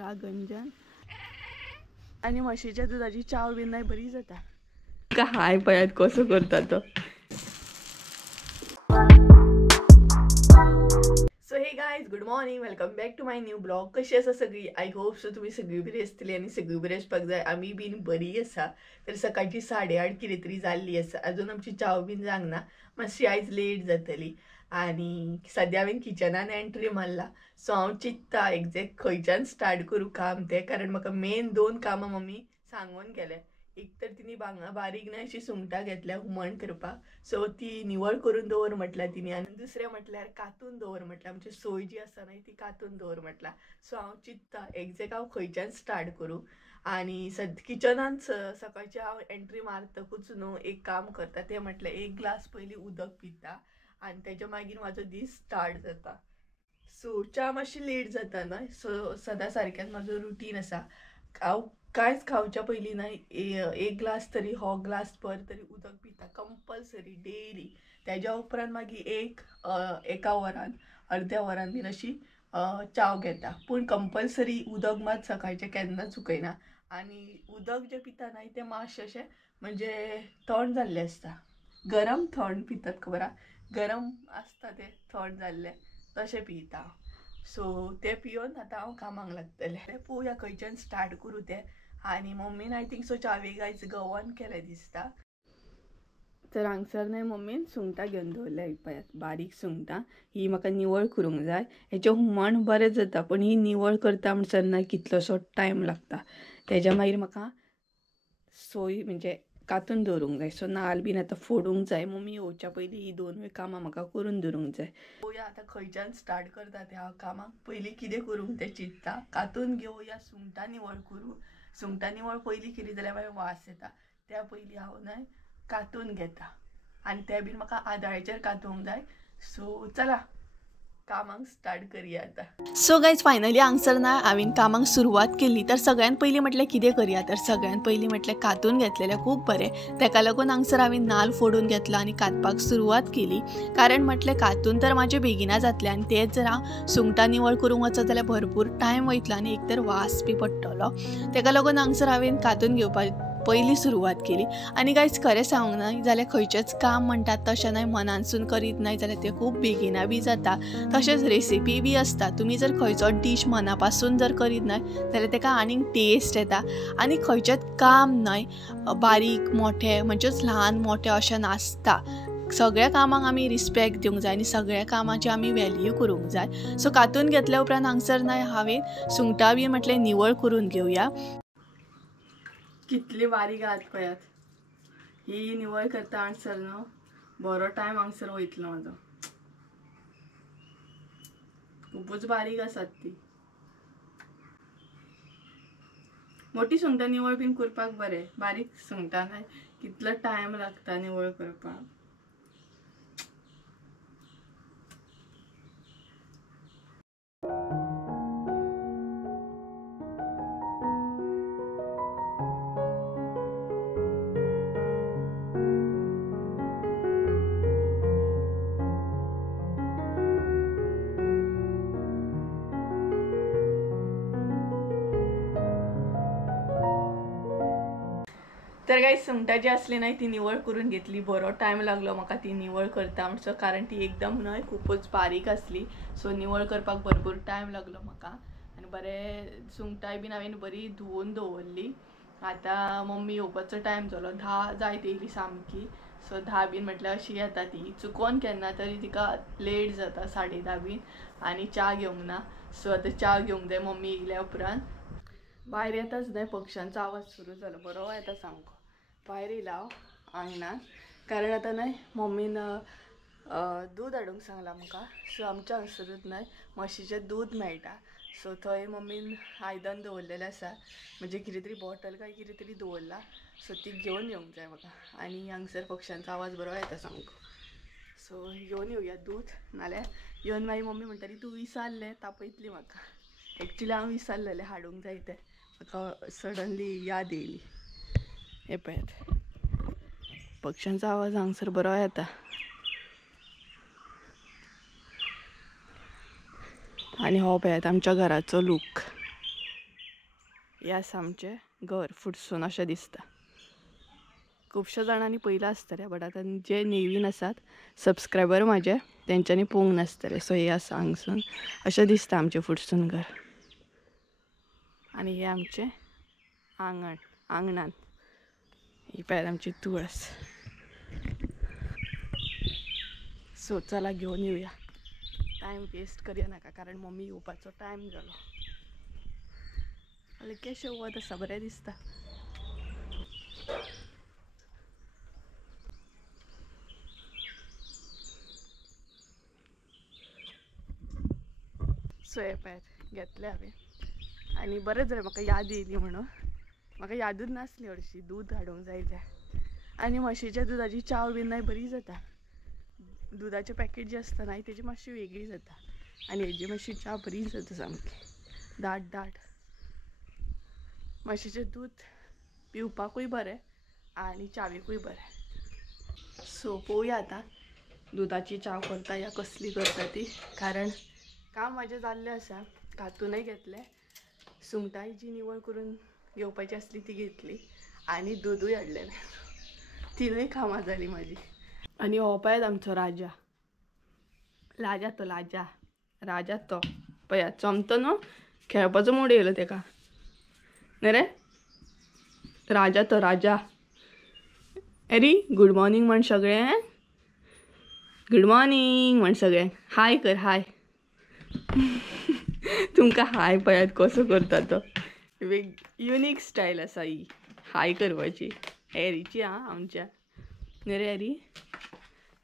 थरा गंजन आणि म्हशीच्या दुधाची चाव बी नाही बरी जाता का हाय पयात कसं करता तो. So hey guys good morning welcome back to my new blog. कशी आसा सगळी. आय होप सो तुम्ही सगळी बरी असतली आणि सगळी बरी असपाक जाय. आम्ही बीन बरी आसा. तर सकाळची 8:30 कितें तरी जाल्ली आसा. अजून आमची चाव बीन जावना. मातशी आयज लेट जातली आणि सद्या हांवें किचनान एंट्री मारला. सो हांव चित्ता एक्झॅक्ट खंयच्यान स्टार्ट करूं काम तें. कारण म्हाका मेन 2 कामां मम्मी सांगून गेले. एक तर तिने बारीक न्हय अशी सुंगटां घेतल्या हुमण करपाक. सो ती निवळ करून दवर म्हटल्यार तिने. आनी दुसरें म्हटल्यार कातून दवर म्हटल्यार आमची सोय जी आसा न्हय ती कातून दवर म्हटल्यार. सो हांव चित्ता एक्झॅक्ट हांव खंयच्यान स्टार्ट करूं. आनी किचनान सकाळची हांव एंट्री मारतकूच न्हू एक काम करता तें म्हटल्यार एक ग्लास पयलीं उदक पिता आनी तेच्या मागीर म्हाजो दीस स्टार्ट जाता. सो च्या मातशी लेट जाता न्हय. सो सदां सारकेंच म्हाजो रुटीन आसा. हांव कांयच खावच्या पयलीं न्हय एक ग्लास तरी हो ग्लास भर तरी उदक पिता कंपल्सरी डेली. तेज्या उपरांत मागीर एका वरान अर्द्या वरान बीन अशी चाव घेता. पूण कंपल्सरी उदक मात सकाळचें केन्ना चुकयना. आनी उदक जें पिता न्हय तें मातशें अशें म्हणजे थंड जाल्लें आसता. गरम थंड पितात खबर आहा. गरम आसता तें थंड जाल्लें तशें पिता हांव. सो तें पिवन आतां हांव कामाक लागतलें. पळोवया खंयच्यान स्टार्ट करूं तें. आनी मम्मीन आय थिंक सो चावेक आयज गवन केलें दिसता. तर हांगसर न्हय मम्मीन सुंगटां घेवन दवरल्या. पळयात बारीक सुंगटां. ही म्हाका निवळ करूंक जाय. हेचें हुमण बरें जाता पण ही निवळ करता म्हणसर न्हय कितलोसो टायम लागता. तेज्या मागीर म्हाका सोय म्हणजे कातून दवरूंक जाय. सो नाल्ल बीन आतां फोडूंक जाय. मम्मी येवच्या पयलीं ही 2 कामां म्हाका करून दवरूंक जाय. पळोवया आतां खंयच्यान स्टार्ट करता तें हांव कामाक. पयलीं कितें करूंक तें चिंतता. कातून घेवया सुंगटां निवळ करूं. सुंगटां निवळ पयलीं केली जाल्यार मागीर वास येता. त्या पयलीं हांव न्हय कातून घेता आनी तें बीन म्हाका आदाळ्याचेर कातूंक जाय. सो चला कामाक स्टार्ट करया आतां. सो गायज फायनली हांगसर ना हांवें कामाक सुरवात केली. तर सगळ्यान पयलीं म्हटल्यार कितें करया. तर सगळ्यान पयलीं म्हटल्यार कातून घेतलेलें खूब बरें. तेका लागून हांगसर हांवें नाल्ल फोडून घेतलो आनी कातपाक सुरवात केली. कारण म्हटलें कातून तर म्हाजें बेगिना जातलें आनी तेच जर हांव सुंगटां निवळ करूंक वचत जाल्यार भरपूर टायम वयतलो आनी एक तर वास बी पडटलो. तेका लागून हांगसर हांवें कातून घेवपाक पयलीं सुरवात केली. आनी गायज खरें सांगूंक न्हय जाल्यार खंयचेंच काम म्हणटात तशें न्हय मनानसून करीत न्हय जाल्यार तें खूब बेगिना बी जाता. तशेंच रेसिपी बी आसता. तुमी जर खंयचो डीश मना पासून जर करीत न्हय जाल्यार तेका आनीक टेस्ट येता. आनी खंयचेंच काम न्हय बारीक मोठें म्हणजेच ल्हान मोठें अशें नासता. सगळ्या कामाक आमी रिस्पेक्ट दिवंक जाय आनी सगळ्या कामाची आमी व्हॅल्यू करूंक जाय. सो कातून घेतल्या उपरांत हांगसर न्हय हांवें सुंगटां बी म्हटलें निवळ करून घेवया. कितली बारीक आहात पळयात. ही निवळ करता हांगसर न्हू बरो टायम हांगसर वयतलो म्हाजो. खूबच बारीक आसात ती. मोठी सुंगटां निवळ बीन करपाक बरें. बारीक सुंगटां न्हय कितलो टायम लागता निवळ करपाक. तर गायज सुंगटां जी असली न्हय ती निवळ करून घेतली. बरो टायम लागलो म्हाका ती निवळ करता म्हणसर. कारण ती एकदम न्हय खूपच बारीक असली. सो निवळ करपाक भरपूर टायम लागलो म्हाका. आनी बरें सुंगटांय बीन हांवें बरी धुवन दवरली. आतां मम्मी येवपाचो टायम जालो. 10 जायत येयली सामकी. सो 10 बीन म्हटल्यार अशी येता ती. चुकोन केन्ना तरी तिका लेट जाता 10:30 बीन. आनी च्या घेवंक ना. सो आतां च्या घेवंक जाय मम्मी येयल्या उपरांत. भायर येताच न्हय पक्ष्यांचो आवाज सुरू जालो. बरो येता सामको. भायर येयला हांव आंगणान. कारण आतां न्हय मम्मीन दूद हाडूंक सांगलां म्हाका. सो आमच्या हांगसरूच न्हय म्हशीचें दूद मेळटा. सो थंय मम्मीन आयदन दवरलेलें आसा. म्हणजे कितें तरी बॉटल काय कितें तरी दवरला. सो ती घेवन येवंक जाय म्हाका. आनी हांगसर पक्ष्यांचो आवाज बरो येता सामको. सो घेवन येवया दूद. नाल्यार येवन मागीर मम्मी म्हणटाली तूं विसरलें तापयतली म्हाका. एक्चुली हांव विसरलेलें हाडूंक जाय तें. म्हाका सडनली याद येयली. हे पळयात पक्ष्यांचो आवाज हांगसर बरो येता. आनी हो पळयात आमच्या घराचो लूक. हे आसा आमचें घर फुडसून अशें दिसता. खुबश्या जाणांनी पयलां आसतलें बट आतां जे नेवीन आसात सबस्क्रायबर म्हाजे तेंच्यांनी पळोवंक नासतलें. सो हे आसा हांगसून अशें दिसता आमचें फुडसून घर. आनी हे आमचें आंगणान ही पळयात आमची तुळस. सो चला घेवन येवया. टायम वेस्ट करया नाका कारण मम्मी येवपाचो टायम जालो. हलकेशें वत आसा बरें दिसता. सो हे पळयात घेतले हांवें आनी बरें जालें म्हाका याद येयली म्हणून. म्हाका यादूच नासली हरशी दूद हाडूंक जाय तें. आनी म्हशीच्या दुधाची चाव बीन नाय बरी जाता. दुधाचें पॅकेट जें आसता न्हय तेजी मातशी वेगळी जाता आनी हेजी मातशी च्या बरी जाता सामकी दाट. म्हशीचें दूद पिवपाकूय बरें आनी चावेकूय बरें. सो पळोवया आतां दुधाची चाव करता या कसली करता ती. कारण काम म्हाजें जाल्लें आसा. कांतूनय घेतलें, सुंगटां जी निवळ करून घेवपाची आसली ती घेतली आनी दूदूय हाडलेलें. तिनूय कामां जाली म्हाजी. आनी हो पळयात आमचो राजा तो पळयात चमतो न्हू खेळपाचो मूड येयलो तेका न्ही रे. राजा एरी गुड मॉर्निंग म्हण सगळें. गुड मॉर्निंग म्हण सगळें. हाय कर हाय. तुमकां हाय पळयात कसो करता तो. युनीक स्टायल आसा ही हाय करपाची. एरीची आमच्या न्ही रे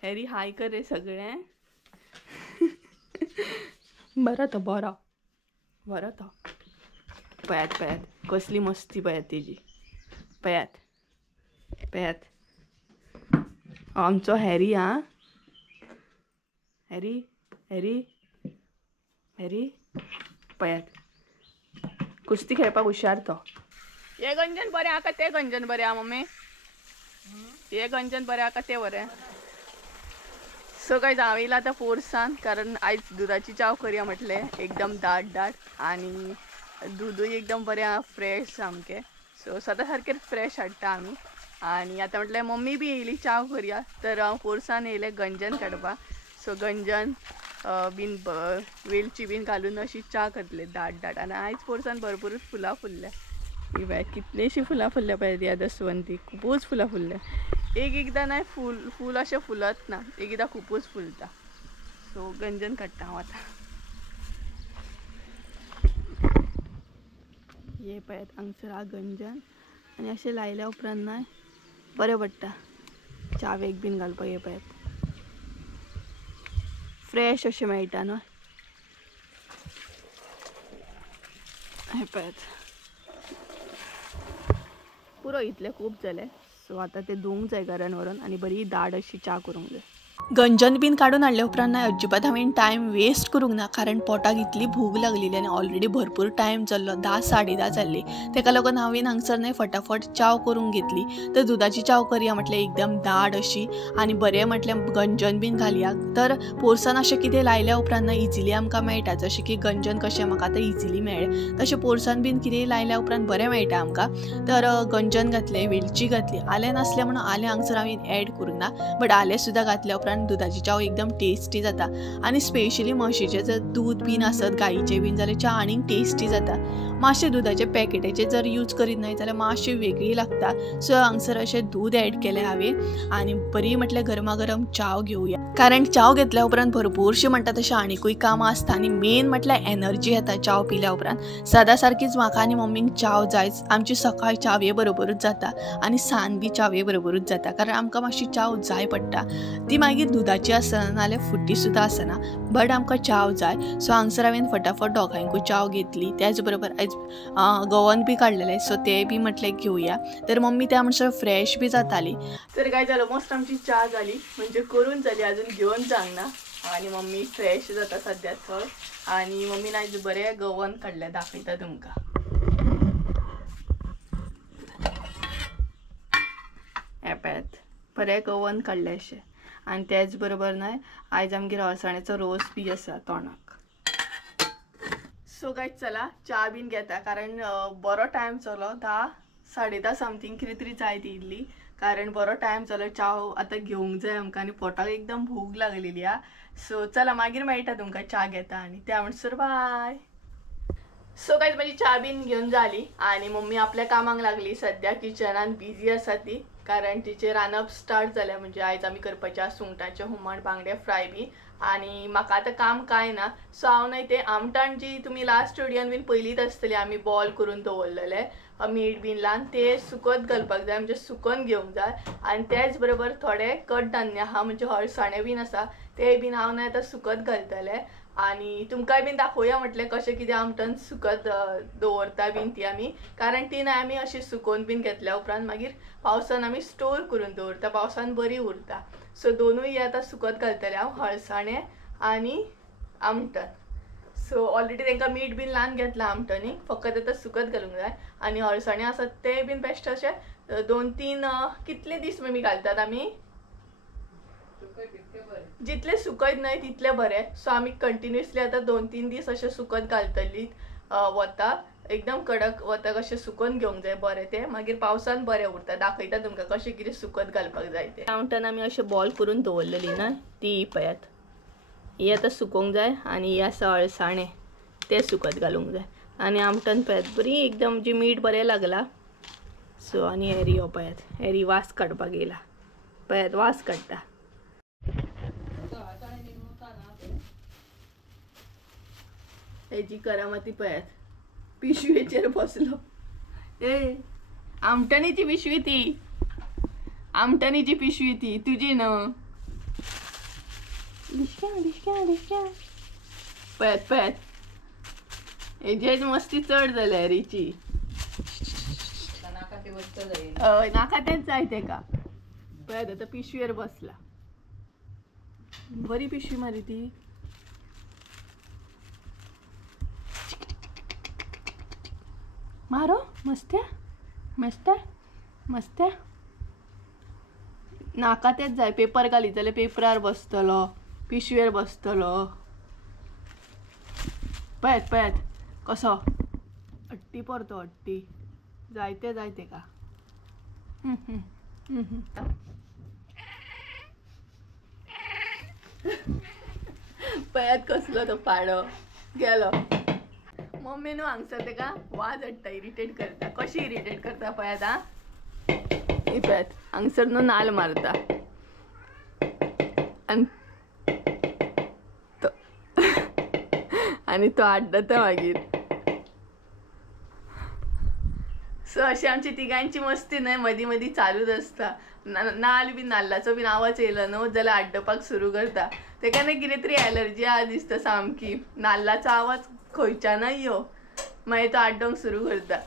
एरी हाय कर रे सगळें. बरो तो पळयात कसली मस्ती पळयात तेजी. पळयात आमचो हॅरी हॅरी पळयात कुस्ती खेळपाक हुशार तो. हे गंजन बरें आहा ते गंजन बरें आहा मम्मी. हे गंजन बरें आहा ते बरें. सो काय हांव येयला आतां फोर्सान कारण आयज दुधाची चाव करया म्हटलें. एकदम दाट आनी दूदूय एकदम बरें आहा फ्रेश सामकें. सो सदां सारकें फ्रेश हाडटा आमी. आनी आतां म्हटलें मम्मी बी येयली चाव करया तर हांव फोर्सान येयलें गंजन काडपाक. सो गंजन बीन वेलची बीन घालून अशी च्या करतले दाट आनी आयज फोर्सान भरपूर फुलां फुल्ल्या. ही पळय कितलीशीं फुलां फुल्ल्या पळय ह्या दसवंतीक. खुबूच फुलां फुल्ल्या. एकदां नाही फूल अशें फुलत ना, एकदां खुबूच फुलता. सो गंजन काडटा हांव आतां. हे पळयात हांगसर हा गंजन आनी अशें लायल्या उपरांत ना बरें पडटा चावेक बीन घालपाक. हे पळयात फ्रेश अशें मेळटा न्हय. हे पळयात पुरो इतलें खूब जालें. सो आतां तें धुवंक जाय घरान व्हरून आनी बरी दाट अशी च्या करूंक जाय. गंजन बीन काडून हाडले उपरांत ना अजिबात हांवें टायम वेस्ट करूंक ना कारण पोटाक इतली भूक लागलेली आनी ऑलरेडी भरपूर टायम जाल्लो 10 10:30 जाल्ली. तेका लागून हांवें हांगसर न्हय फटाफट चाव करूंक घेतली. तर दुधाची चाव करया म्हटल्यार एकदम दाट अशी आनी बरें म्हटल्यार गंजन बीन घालया. तर पोर्सान अशें कितें लायल्या उपरांत ना इजिली आमकां मेळटा. जशें की गंजन कशें म्हाका आतां इजिली मेळ्ळें तशें पोर्सान बीन कितेंय लायल्या उपरांत बरें मेळटा आमकां. तर गंजन घातलें, वेलची घातली, आलें नासलें म्हणून आलें हांगसर हांवें एड करूंक ना बट आलें सुद्दां घातल्या उपरांत दुधाची चाव एकदम टेस्टी जाता. आनी स्पेशली म्हशीचें जर दूध बीन आसत गाईचें बीन जाल्यार च्या आनीक टेस्टी जाता. मातशें दुधाचे पॅकेटाचे जर यूज करीत न्हय जाल्यार मातशी वेगळी लागता. सो हांगसर अशें दूध एड केलें हांवें आनी बरी म्हटल्यार गरमागरम चाव घेवया. कारण चाव घेतल्या उपरांत भरपूरशीं म्हणटा तशें आनीकूय कामां आसता आनी मेन म्हटल्यार एनर्जी येता चाव पिल्या उपरांत. सदां सारकीच म्हाका आनी मम्मीक चाव जायच. आमची सकाळ चावे बरोबरूच जाता आनी सांज बी चावे बरोबरूच जाता कारण आमकां मातशी चाव जाय पडटा. ती मागीर दुधाची आसना नाल्यार फुटी सुद्दां आसना बट आमकां चाव जाय. सो हांगसर हांवें फटाफट दोगांयकूय चाव घेतली. त्याच बरोबर आयज गवन बी काडलेलें सो तें बी म्हटलें घेवया. तर मम्मी त्या म्हणसर फ्रेश बी जाताली. तर काय जालें मस्त आमची च्या जाली म्हणजे करून जाली अजून घेवन जावंक ना. आनी मम्मी फ्रेश जाता सद्या थंय आनी मम्मीन आयज बरें गवन काडलें दाखयता तुमकां. हे पळयात बरें गवन काडलें अशें. आनी तेच बरोबर न्हय आयज आमगेर अळसाण्याचो रोस बी आसा तोंडाक. सो गाइस चला चा बीन घेता कारण बरो टाइम चलो 10-10:30 समथिंग कितें तरी जाय ती इल्ली कारण बरो टाइम चलो चा आता घेवंक जाय आमकां आनी पोटाक एकदम भूक लागलेली हा. सो चला मागीर मेळटा तुमकां चा घेता आनी त्या म्हणसर बाय. सो गाइस माझी चा बीन घेऊन झाली आणि मम्मी आपल्या कामाक लागली. सध्या किचनान बिझी आसा ती कारण तिचे रांदप स्टार्ट झाल्या म्हणजे आयज आमी करपाच्या सुंगटाचे हुमण बांगडे फ्राय बी आणि म्हाका आतां काम काय ना. सो हांव न्हय ते आमटाण जी तुमी लास्ट व्हिडियोन बीन पयलीत आसतली आमी बॉल करून दवरलेले मीठ बीन लावन ते सुकत घालपाक जाय म्हणजे सुकून घेवंक जाय आणि त्याच बरोबर थोडे कडधान्य आहा म्हणजे हळसाणे बीन आसा ते बीन हांव न्हय आतां सुकत घालतले आणि तुमकांय बीन दाखोवया म्हटलें कशें कितें आमटान सुकत दवरता बीन ती आमी कारण ती न्हय आमी अशी सुकोवन बीन घेतल्या उपरांत मागीर पावसान आमी स्टोर करून दवरता पावसान बरी उरता. सो दोनूय आतां सुकत घालतले हांव हळसाणे आनी आमटन. सो ऑलरेडी तांकां मीठ बीन लावन घेतलां आमटनी फकत आतां सुकत घालूंक जाय आनी हळसाणे आसात ते बीन बेस्ट अशे 2-3 कितले दीस आमी घालतात आमी जितले सुकयत न्हय तितले बरे. सो आमी कंटिन्युअसली आतां 2-3 दीस अशे सुकत घालतली वता एकदम कडक वता कशें सुकोवन घेवंक जाय बरें ते मागीर पावसान बरें उरता. दाखयता तुमकां कशें कितें सुकत घालपाक जाय ते. आमटान आमी अशें बॉल करून दवरलेली ना ती पळयात ही आतां सुकोवंक जाय आनी ही आसा अळसाणे ते सुकत घालूंक जाय आनी आमटान पळयात बरी एकदम जी मीठ बरें लागला. सो आनी हेरी हो पळयात हेरी वास काडपाक येयला पळयात वास काडटा. हेजी करामती पळयात पिशवेचेर बसलो. ए आमटणीची पिशवी ती आमटणीची पिशवी ती तुजी न्हय. पळयात पळयात हेजेच मस्ती चड जाल्या हेरीची नाका तेच जाय तेका. पळयात आतां पिशवेर बसला बरी पिशवी मारी ती. मारो मस्त्या मस्त्या मस्त्या नाका तेच जाय. पेपर घालीत जाल्यार पेपरार बसतलो पिशवेर बसतलो. पळयात पळयात कसो हट्टी परतो हट्टी जायते जाय तेका. पळयात कसलो तो पाडो गेलो. मम्मी न्हू हांगसर तेका वाज हाडटा इरिटेट करता कशी इरिटेट करता पळयात हा. ही पळयात हांगसर न्हू नाल मारता आनी तो आड्डता मागीर. सो अशी आमची तिगांची मस्ती न्हय मदीं मदीं चालूच आसता. नाल बीन नाल्लाचो बीन आवाज येयलो न्हू जाल्यार आड्डपाक सुरू करता. तेका न्हय कितें तरी एलर्जी आहा दिसता सामकी नाल्लाचो आवाज खंयच्यानय यो मागीर तो आड्डोंक सुरू करता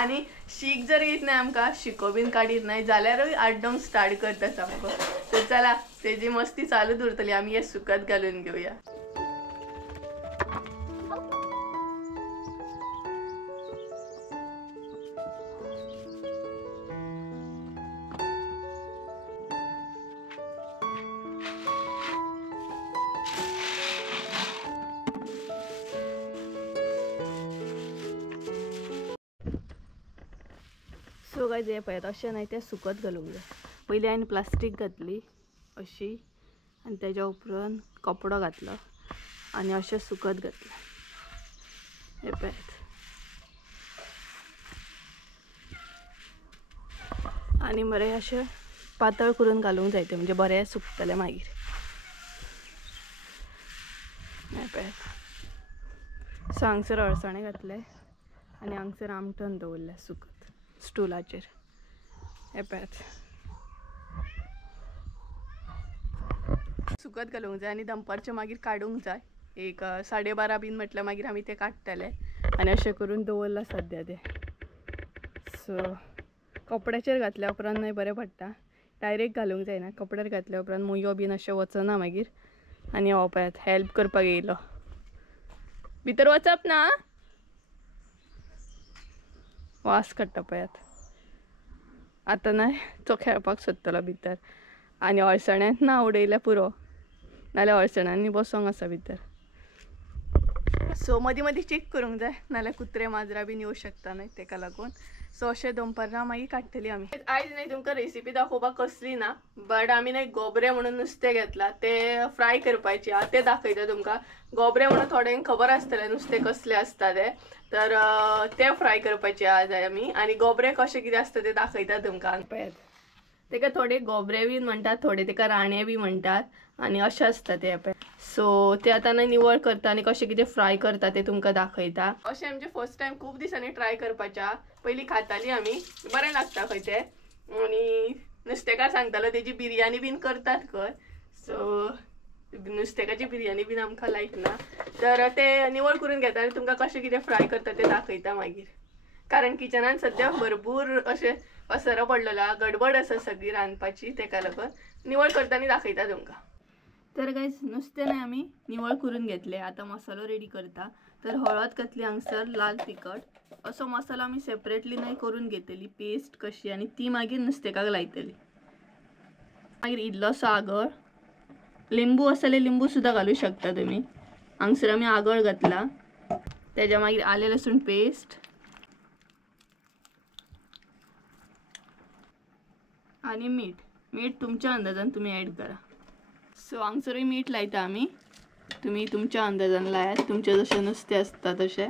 आनी शीक जर येत न्हय आमकां शिको बीन काडीत न्हय जाल्यारूय आड्डोंक स्टार्ट करता सामको. तर चला तेजी मस्ती चालूच उरतली आमी हे सुकत घालून घेवया. सो गायज हे पळयात अशें न्हय तें सुकत घालूंक जाय. पयलीं हांवें प्लास्टीक घातली अशी आनी तेज्या उपरांत कपडो घातलो आनी अशें सुकत घातलें. हे पळयात आनी बरें अशें पातळ करून घालूंक जाय ते म्हणजे बरें सुकतले मागीर. हे पळयात सो हांगसर अळसाणे घातले आनी हांगसर आमटन दवरलें सुकत स्टुलाचेर. हे पळयात सुकत घालूंक जाय आनी दनपारचें मागीर काडूंक जाय. एक 12:30 बीन म्हटल्यार मागीर आमी ते काडटले आनी अशें करून दवरला सद्या ते. सो कपड्याचेर घातल्या उपरांत न्हय बरें पडटा डायरेक्ट घालूंक जायना. कपड्यार घातल्या उपरांत मुयो बीन अशें वचना मागीर. आनी हो पळयात हेल्प करपाक येयलो. भितर वचप ना वास काडटा पळयात. आतां न्हय तो खेळपाक सोदतलो भितर आनी अळसाण्यांत ना उडयल्या पुरो नाल्यार अळसाण्यांनी बसोंक आसा भितर. सो मदी मदी चेक करूंक जाय नाल्यार कुत्रे माजरा बीन येवं शकता न्हय तेका लागून. सो अशें दनपारां मागीर काडटली आमी. आयज न्हय तुमकां रेसिपी दाखोवपाक कसली ना, बट आमी न्हय गोबरे म्हणून नुस्तें घेतला ते फ्राय करपाचे आहा ते दाखयता तुमकां. गोबरे म्हणून थोड्यांक खबर आसतलें नुस्तें कसलें आसता तें, तर ते फ्राय करपाचे आज आमी. आनी गोबरे कशें कितें आसता ते दाखयता तुमकां. पळयात तेका थोडे गोबरे बी म्हणटात, थोडे तेका राणे बी म्हणटात आनी अशें आसता ते. सो ते आतां निवळ करता आनी कशें कितें फ्राय करता ते तुमकां दाखयता. अशें आमचें फर्स्ट टायम खूब दिसांनी ट्राय करपाचें. पयलीं खाताली आमी, बरें लागता खंय तें. आनी नुस्तेकार सांगतालो तेजी बिरयानी बीन करतात खंय. सो नुस्तेकाची बिरयानी बीन आमकां लायक ना, तर ते निवळ करून घेता आनी तुमकां कशें कितें फ्राय करता ते दाखयता मागीर. कारण किचनान सद्या भरपूर अशें पसरो पडलेलो, गडबड आसा सगळी रांदपाची, तेका लागून निवळ करता आनी दाखयता तुमकां. तर गायज नुस्तें न्हय आमी निवळ करून घेतले. आतां मसालो रेडी करता. तर हळद घातली हांगसर, लाल तिखट, असो मसालो आमी सेपरेटली न्हय करून घेतली पेस्ट कशी, आनी ती मागीर नुस्तेकाक लायतली. मागीर इल्लोसो आगळ, लिंबू आसल्यार लिंबू सुद्दां घालूं शकता तुमी. हांगसर आमी आगळ घातला. तेज्या मागीर आले लसूण पेस्ट आनी मीठ तुमच्या अंदाजान तुमी ॲड करा. सो हांगसरूय मीठ लायता आमी, तुमी तुमच्या अंदाजान लायात, तुमचे जशें नुस्तें आसता तशें.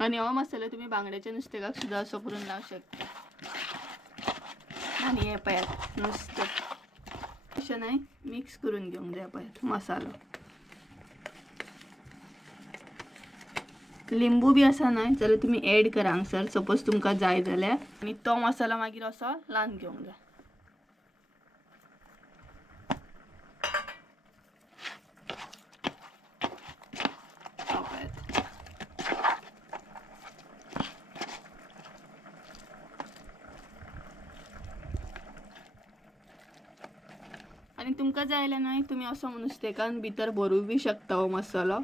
आनी हो मसालो तुमी बांगड्याच्या नुस्तेकाक सुद्दां असो करून लावं शकता. आनी हे पळयात नुस्तें अशें न्हय मिक्स करून घेवंक जाय. पळयात मसालो, लिंबू बी आसा न्हय जाल्यार तुमी ॲड करा हांगसर, सपोज तुमकां जाय जाल्यार. आनी तो मसालो मागीर असो लावन घेवंक जाय. आनी तुमकां जाय जाल्यार न्हय तुमी असो नुस्तेकान भितर भरूंक बी शकता हो मसालो.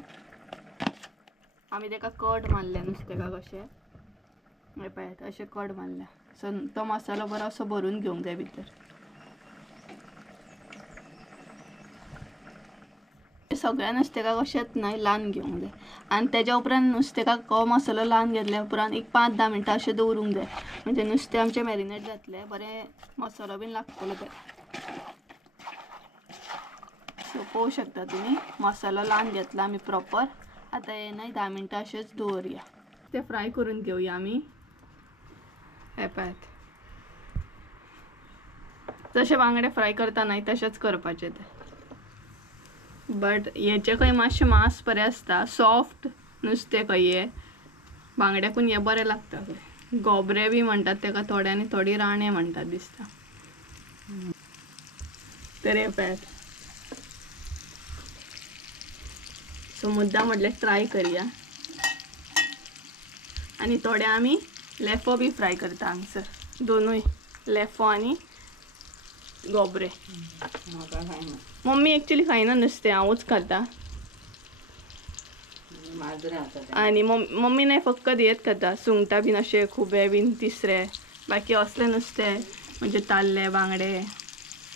आमी तेका कट मारल्या नुस्तेकाक अशें, हे पळयात अशें कट मारल्या. सो तो मसालो बरो असो भरून घेवंक जाय भितर. सगळ्या नुस्तेकाक अशेंच न्हय लावन घेवंक जाय. आनी तेज्या उपरांत नुस्तेकाक हो मसालो लावन घेतल्या उपरांत एक 5-10 मिनटां अशें दवरूंक जाय. म्हणजे नुस्तें आमचें मॅरिनेट जातलें, बरें मसालो बीन लागतलो तेका. सो पळोवंक शकता तुमी मसालो लावन घेतला आमी प्रॉपर. आतां हे न्हय 10 मिनटां अशेंच दवरया. ते फ्राय करून घेवया आमी. हे पळयात जशें बांगडे फ्राय करता न्हय तशेंच करपाचें ते. बट हेचे खंय मातशें मांस बरें आसता, सॉफ्ट नुस्तें खंय हे बांगड्याकून हे बरें लागता. खंय गोबरे बी म्हणटात तेका थोडे आनी थोडी राणे म्हणटात दिसता. तर हे पळयात. सो मुद्दा म्हटल्यार ट्राय करया. आनी थोडे आमी लेफो बी फ्राय करता हांगसर, दोनूय लेफो आनी गोबरे. मम्मी एक्चुअली खायना नुस्तें, हांवूच खाता. आनी मम्मी न्हय फक्त हेच खाता, सुंगटां बीन अशें खुबे बीन तिसरे. बाकी असले नुस्तें म्हणजे ताल्ले बांगडे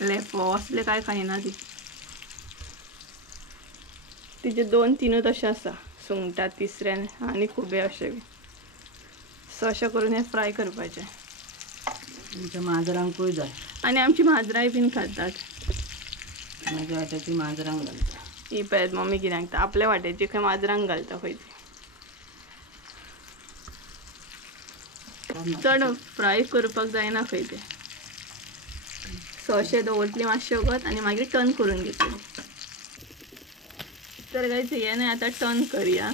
लेफो असले काय खायना ती. तिचे 2-3 अशें आसा, सुंगटां तिसरे आनी खुबे अशें बी. सो अशें करून हे फ्राय करपाचें. आमच्या माजरांकूय जाय. आनी आमची माजराय बीन खातात. म्हाज्या वाट्याची माजरांक घालता. ही पळयात मम्मी कितें सांगता, आपल्या वाट्याची खंय माजरांक घालता खंय ती. चड फ्राय करपाक जायना खंय ते. सो अशें दवरतली मातशें वगत आनी मागीर टर्न करून घेतली. तर गायज हे न्हय आतां टर्न करया.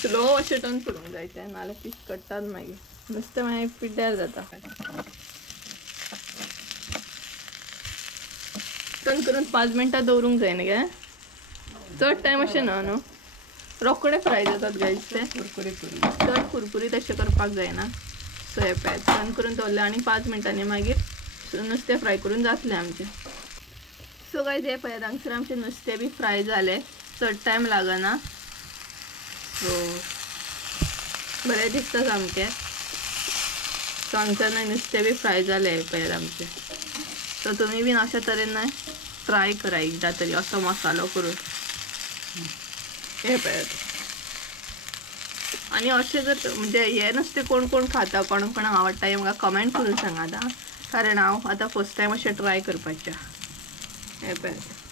स्लो अशें टर्न करूंक जाय तें, नाल्यार पीस कट्टात मागीर नुस्तें मागीर पिड्ड्यार जाता. टर्न करून 5 मिनटां दवरूंक जाय न्ही गे, चड टायम अशें ना न्हू. रोकडे फ्राय जातात गायज ते, कुरकुरीत करून. चड कुरकुरीत अशें करपाक जायना. सो हे पळयात टर्न करून दवरलें आनी 5 मिनटांनी मागीर नुस्तें फ्राय करून जातलें आमचें. सो गायज हे पळयात हांगसर आमचें नुस्तें बी फ्राय जालें, चड टायम लागना. सो बरें दिसता सामकें. सो हांगसर न्हय नुस्तें बी फ्राय जालें पळयात आमचें. सो तुमी बीन अशा तरेन न्हय ट्राय करा एकदा तरी असं मसालो करून. हे पळत आणि असे जर म्हणजे हे नसते कोण कोण खाता कोण कोण आवडटा हे म्हाका कमेंट करून सांगात, कारण हांव आतां फर्स्ट टायम अशें ट्राय करपाचें. हे पळत